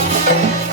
Música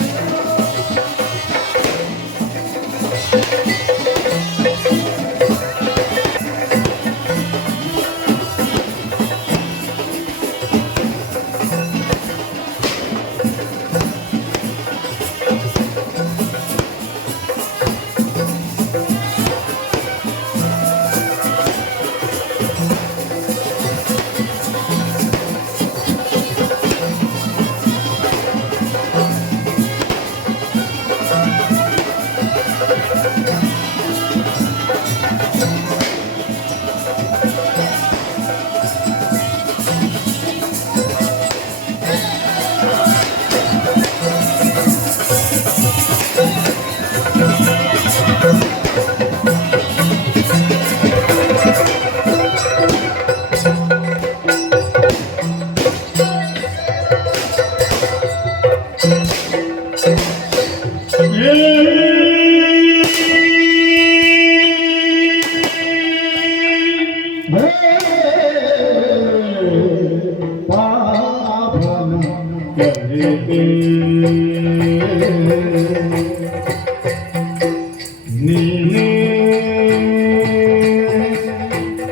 ನೀನೇ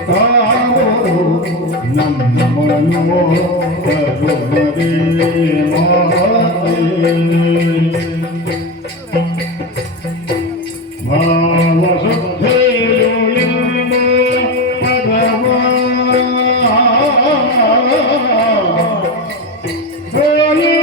ತಾವೋ ನಮ್ಮ ಮನೋ ಪ್ರಭುಮದೇ ಮಾತೇ Oh, yeah.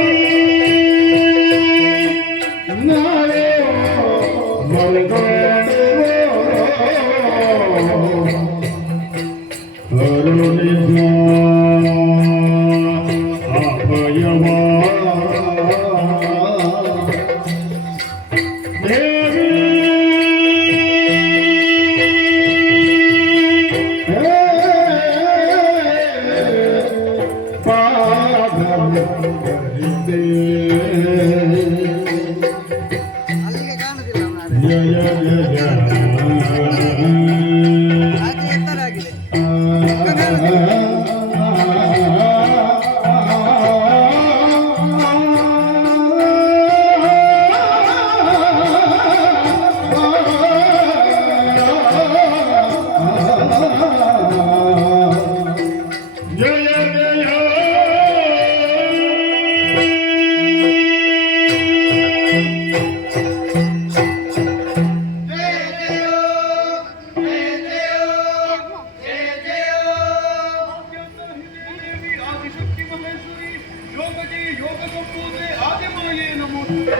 கண்டித்தேன்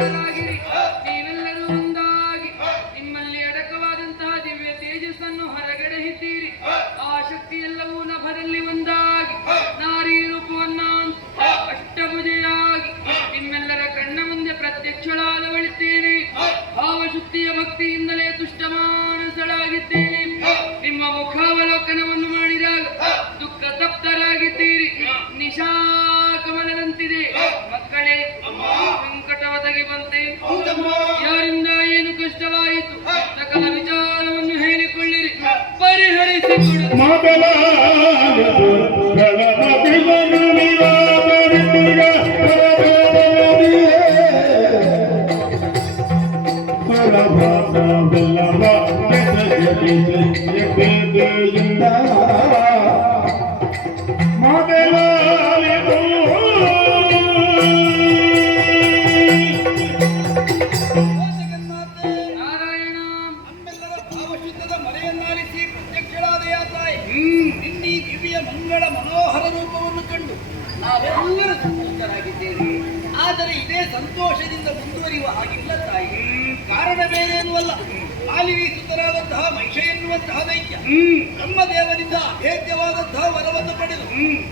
Thank you. ದೇವರ ಮನೋಹರ ರೂಪವನ್ನು ಕಂಡು ನಾವೆಲ್ಲರೂ ಸಂತುಷ್ಟರಾಗಿದ್ದೇವೆ. ಆದರೆ ಇದೇ ಸಂತೋಷದಿಂದ ಮುಂದುವರಿಯುವ ಹಾಗಿಲ್ಲ ತಾಯಿ. ಕಾರಣ ಅಲ್ಲ. ಕಾಲಿರಿ ಸುತರಾದಂತಹ ಮಹಿಷ ಎನ್ನುವಂತಹ ದೈತ್ಯ ನಮ್ಮ ದೇವರಿಂದ ಅಭೇದ್ಯವಾದಂತಹ ವರವನ್ನು ಪಡೆದು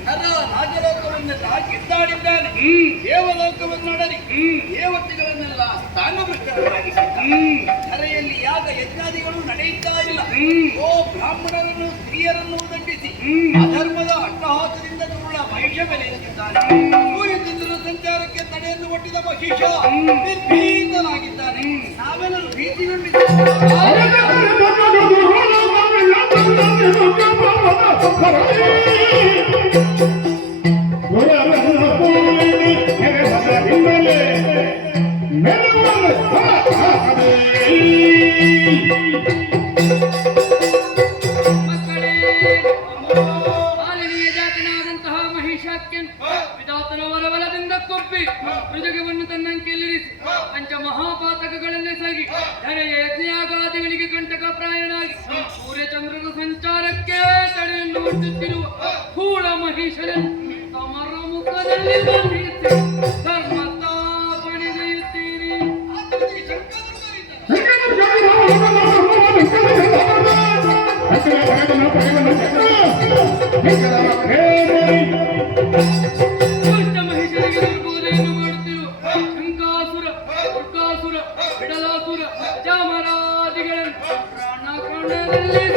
ನರ ರಾಜಲೋಕವನ್ನೆಲ್ಲ ಗೆದ್ದಾಡಿದ್ದಾನೆ. ದೇವಲೋಕವನ್ನೊಡರಿ ದೇವತೆಗಳನ್ನೆಲ್ಲ ಸ್ಥಾನಭೃಷ್ಟರನ್ನಾಗಿಸಿದ್ದಾನೆ ಕರೆಯಲ್ಲಿ ಯಾಗ ಯಜ್ಞಾದಿಗಳು ಓ ಬ್ರಾಹ್ಮಣರನ್ನು ಸ್ತ್ರೀಯರನ್ನು ದಂಡಿಸಿ ಅಧರ್ಮದ ಅಟ್ಟಹಾಸದಿಂದ ದುರುಳ ಮಹಿಷ ಬೆಳೆಯುತ್ತಿದ್ದಾನೆ ಸೂರ್ಯಚಂದ್ರನ ಸಂಚಾರಕ್ಕೆ ತಡೆಯನ್ನು ಒಟ್ಟಿದ ಮಹಿಷ ನಿರ್ಭೀತನಾಗಿದ್ದಾನೆ ನಾವೆಲ್ಲರೂ ಭೀತಿಗೊಂಡಿದ್ದೇವೆ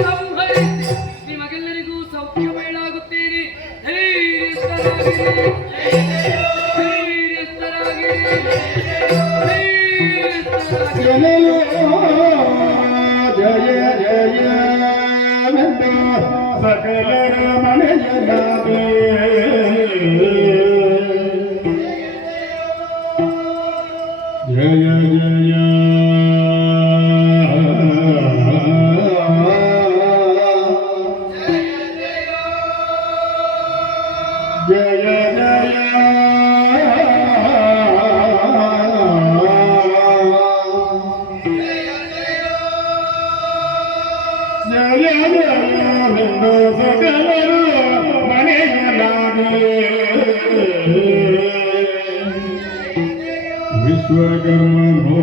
ಸಂಹರಿಸಿ ನಿಮಗೆಲ್ಲರಿಗೂ ಸೌಖ್ಯ ಮೇಳಾಗುತ್ತೀರಿ ಧೈರ್ಯಸ್ಥರಾಗಿರಿ ಧೈರ್ಯಸ್ಥರಾಗಿರಿ ಧೈರ್ಯಸ್ಥರಾಗಿರಿ విశ్వకర్మో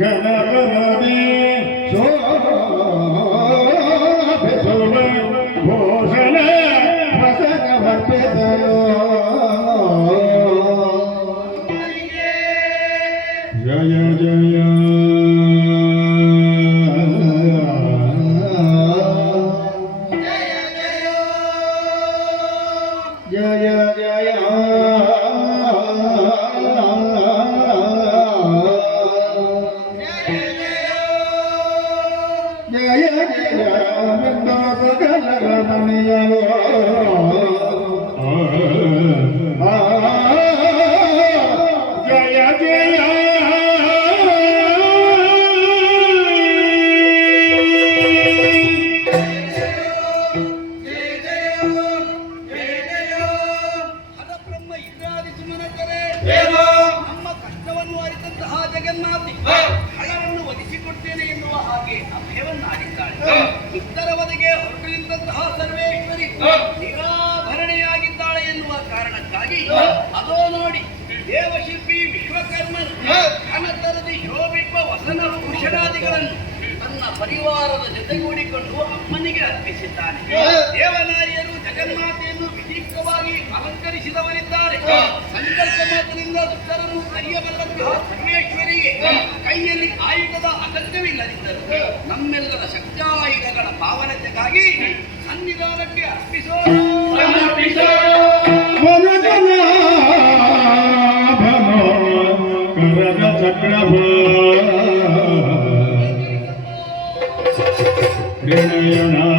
గణపతి భూషణ ప్రసన్న వర్పితలో జయ జయ జయ జయ ವಿಶ್ವಕರ್ಮನು ಅನಂತರದಿ ಶೋಭಿಪ್ಪ ವಸನ ಭೂಷಣಾದಿಗಳನ್ನು ತನ್ನ ಪರಿವಾರದ ಜೊತೆಗೂಡಿಕೊಂಡು ಅಮ್ಮನಿಗೆ ಅರ್ಪಿಸಿದ್ದಾನೆ. ದೇವನಾರಿಯರು ಜಗನ್ಮಾತೆಯನ್ನು ವಿಚಿತ್ರವಾಗಿ ಅಲಂಕರಿಸಿದವರಿದ್ದಾರೆ. ಸಂಕಲ್ಪ ಮಾತಿನಿಂದ ದುಷ್ಟರನ್ನು ಕರೆಯಬಲ್ಲಂತಹ ಸರ್ವೇಶ್ವರಿಗೆ ಕೈಯಲ್ಲಿ ಆಯುಧದ ಅಗತ್ಯವಿಲ್ಲದಿದ್ದರು. ನಮ್ಮೆಲ್ಲರ ಶಕ್ತಾಯುಧಗಳ ಪಾವನತೆಗಾಗಿ ಸನ್ನಿಧಾನಕ್ಕೆ ಅರ್ಪಿಸೋಣ. Ganayana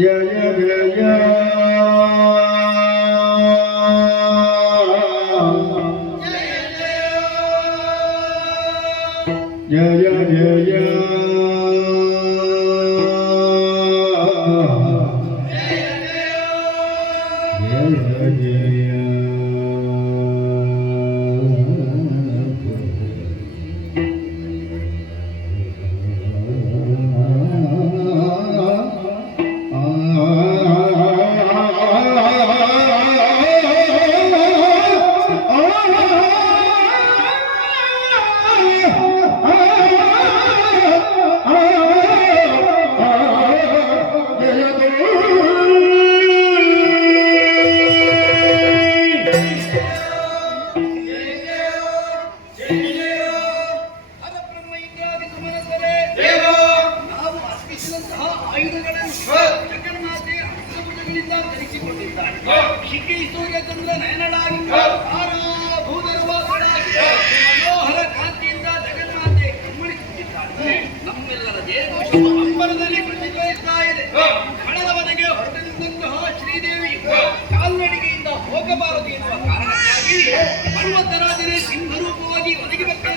Yeah, yeah, yeah. ನಮ್ಮೆಲ್ಲರದೇ ಅಂಬರದಲ್ಲಿ Sridevi ಹೋಗಬಾರದು ಎನ್ನುವ ಕಾರಣಕ್ಕಾಗಿ ಪರ್ವತರಾಜನೇ ಸಿಂಹರೂಪವಾಗಿ ಒದಗಿ ಬರ್ತಾ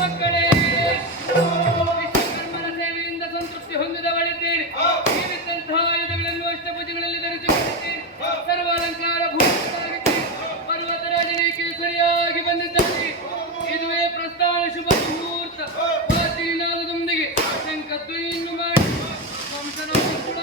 ಮಕ್ಕளே ಗೋವಿಶಕರ್ಮನ ಸೇವೆಯಿಂದ ತಂತುಪ್ತಿ ಹೊಂದಿದವಳಿದ್ದೀರಿ. ಈ ನಿಂತಾಯದವೆಲ್ಲ ಅಷ್ಟಪದಗಳಲ್ಲಿ ದರ್ಜಿತಕ್ಕೆ ಪರ್ವಾಲಂಕಾರ ಭೂತವಾಗಿ ಪರ್ವತರಾಜನಿಗೆ ಸರಿಯಾಗಿ ಬಂದಿದ್ದಾಳೆ ಇದವೇ ಪ್ರಸ್ತಾವ ಶುಭ ಮೂರ್ತ ಮಾಡಿ. ಕಮಶನ ಕುಲ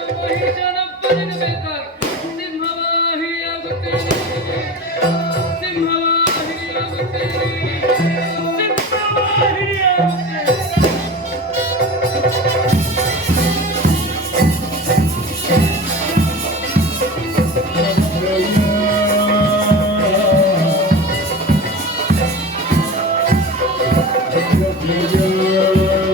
জয়।